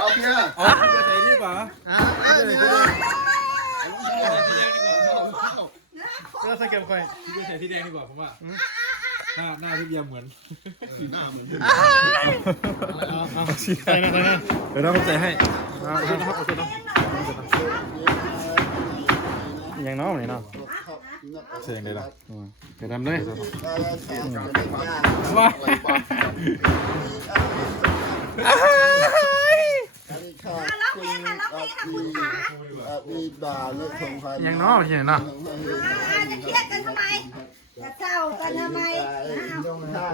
เอาเพียร์เอาเดี๋ยวใส่ดีกว่าอะเอ้ยเนี่ยเสื้อสเก็ตก่อนพี่เบียร์ใส่ที่แดงดีกว่าผมว่าหน้าหน้าพี่เบียร์เหมือนหน้าเหมือนใส่นะใส่นะเดี๋ยวเราใส่ให้นะครับขอโทษนะย่างน้องนี่เนาะใส่ยังไงล่ะเดี๋ยวทำเลยว้า คุณอภิบาลและทองพันยังน้อที่ไหนเนาะ จะเครียดกันทำไม จะเศร้ากันทำไมอ้าว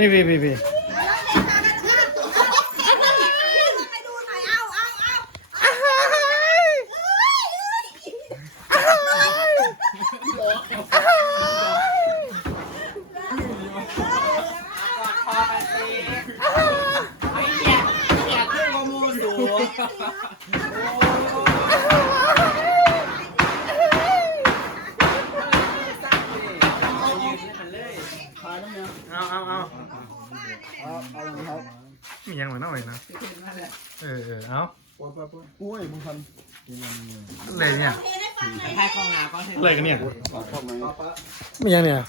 นี่พี่พี่พี่ร้องเพลงมากันอ้าวให้ดูหน่อยเอาเอาเอาเอ้ยเอ้ยพอไปสิ เอาเอาเอาเอาเอาเลยครับมียังเหมือนน้อยนะเออเออเอาปวดปวปวอ้ยมึงพันอะไรเนี่ยถ่ายกล้องหน้าก็เห็นอะไรกันเนี่ยมียังเนี่ย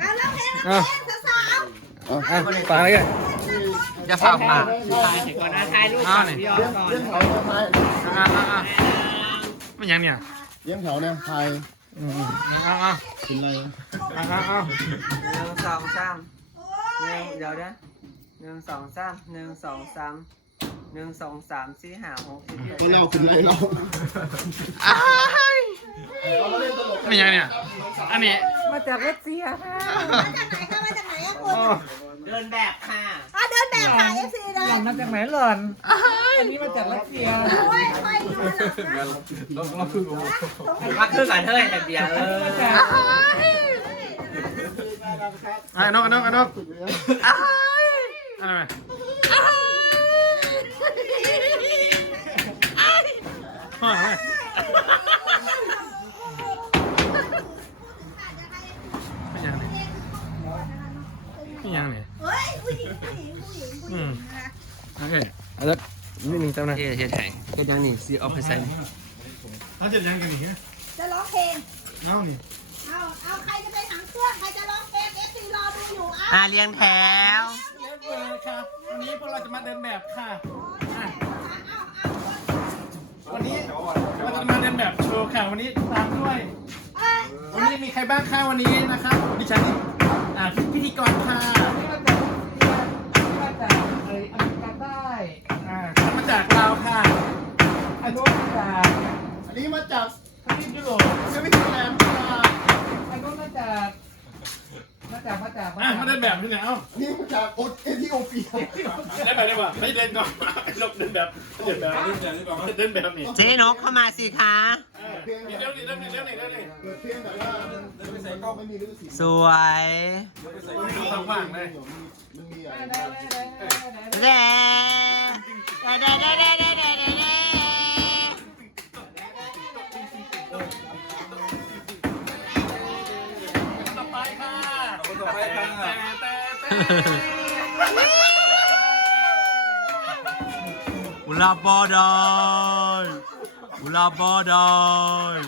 เอาแล้วเพลงอะเพลงสาวอะปากอะไรกันจะฝากมาถ่ายเสร็จก่อนนะถ่ายรูปก่อนพี่ออเลี้ยงก่อนเลี้ยงแถวเนี่ยไทยอะอะอะมีอย่างเนี่ยเลี้ยงแถวเนี่ยไทยอืมเอาเอากินอะไรเอาเอาเอาหนึ่งสองสามหนึ่งเดี๋ยวนะหนึ่งสองสามหนึ่งสองสาม หนึ่งสองสามสี่ห้าหกสิบเจ็ดก็เล่ากินอะไรเล่ามีอย่างเนี่ย อันนี้มาจากรัสเซียค่ะมาจากไหนคะมาจากไหนอะคุณเดินแบบค่ะอะเดินแบบขายเอฟซีเลยมาจากไหนหล่อน อันนี้มาจากรัสเซียโอ้ยไปดูหนังนะเราเราคือมาคือกันเฮ้ยแต่เบียร์เลยไอ้นกไอ้นกไอ้นกอะไร ไหมห่อไหมไม่ยังเนี่ยไม่ยังเนี่ยเฮ้ยผู้หญิงผู้หญิงผู้หญิงผู้หญิงนะคะโอเคเอาละนิดนึงจำนะเฮ็ดเฮ็ดไห้เฮ็ดยังนี่ซีออฟไปใส่เขาจะยังกันอีกฮะจะร้องเพลงเอานี่เอาเอาใครจะไปถังเครื่องใครจะร้องเพลงเอฟซีรอดูอยู่อะอ่าเรียงแถวเล็บเลยค่ะวันนี้พวกเราจะมาเดินแบบค่ะ วันนี้เราจะมาเดินแบบโชว์ค่ะวันนี้ตามด้วยเอ้ยวันนี้มีใครบ้างคะวันนี้นะครับดิฉันอ่าพิธีกรค่ะมาจากเอออเมริกาใต้อ่ามาจากลาวค่ะอันนู้นมาจากอันนี้มาจากทวีปยุโรปสวิตเซอร์แลนด์ค่ะ อันนู้นมาจาก มาจากมาจากอะมาเดินแบบที่ไหนเอ้าอันนี้มาจากโอเอธิโอเปียได้ไปได้ป่ะไม่เดินก่อนลบเดินแบบเดินแบบเดินแบบนี่เจ๊นกเข้ามาสิคะเพียงมีเรื่องนี้เรื่องนี้เรื่องนี้เรื่องนี้เกิดเพียงแต่ว่าไม่ใส่กล้องไม่มีฤาษีสวยดูทางว่างเลยมันมีอะไร อุลาบอดอยอุลาบอดอย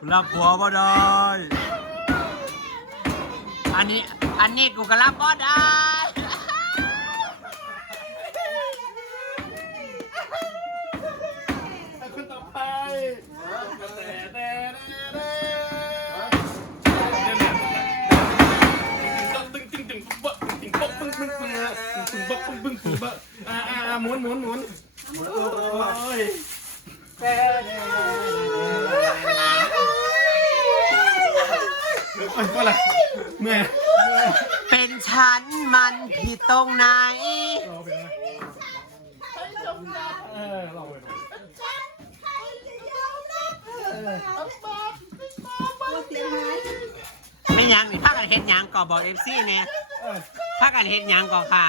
อุลาปัวบอดอยอันนี้ อันนี้กูก็รับบอดอย ปึ้งปึ้งปึ้งบะอ่าอ่าหมุนหมุนหมุนโอ้ยก็อะไรเมื่อยเป็นฉันมันผิดตรงไหนรอไปนะเออรอไปนะไม่ยังนี่พากันเฮ็ดหยังก่อบอกเอฟซีเนี่ยเออพากันเฮ็ดหยังก่อค่ะ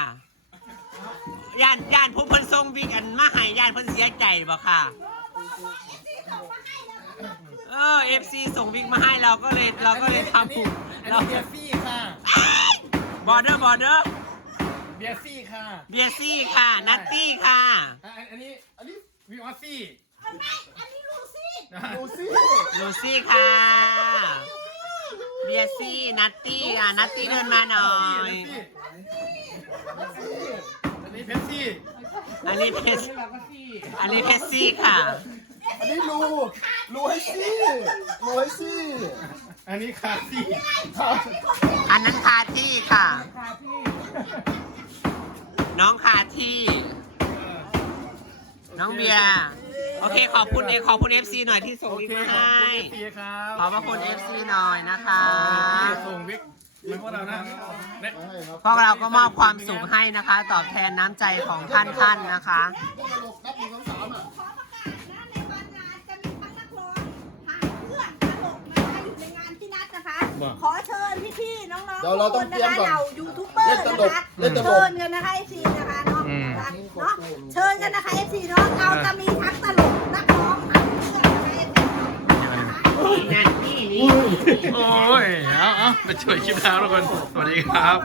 ย่านย่านผู้เพิ่นส่งวิกอันมาให้ย่านเพิ่นเสียใจบ่ค่ะ เออเอฟซีส่งวิกมาให้เราก็เลยเราก็เลยทำอันเรานี้เบียร์ฟี่ค่ะเบอร์เดอร์บอร์เดอร์เบียร์ซี่ค่ะเบียซี่ค่ะ นัตตี้ค่ะ อะอันอันนี้ อันนี้วิออสซี่อันนี้อันนี้ลูซี่นะดูสิลูซี่ค่ะ เบียซี่ นัตตี้ อะ นัตตี้เดินมาหน่อยอันนี้เพปซี่ อันนี้เพสอันนี้เพสซี่ค่ะ อันนี้รูรูให้ซี่รูให้ซี่อันนี้คาซี่อันนั้นคาที่ค่ะ น้องคาที่ น้องเบียร์โอเคขอบคุณเอขอบคุณ FC หน่อยที่ส่งโอลิงเคก์มาขอบให้คุณพี่ครับขอบพระคุณ FC หน่อยนะคะที่ส่งวิก เหมือนพวกเรานะและให้ครับพวกเราก็มอบความสุขให้นะคะ ตอบแทนน้ำใจของท่านท่านๆนะคะตลกนับหนึ่งสองสามอะขอประกาศนะในวันงานจะมีทั้งนักร้องหางเครื่องตลกนะคะอยู่ในงานที่นัดนะคะขอเชิญพี่ๆน้องๆเดี๋ยวเราต้องเตรียมก่อนเรายูทูบเบอร์เล่นตนะลกคะเล่นตลกเชิญกันนะคะเอซีนะคะเนาะเนาะเชิญกันนะคะเอซีเนาะเราจะมีทั้งตลกนักร้องหางเครื่องนะคะ FC นั่นนี่นี่โอ้ยเอา มาไปช่วยคลิปแล้วทุกคน สวัสดีครับ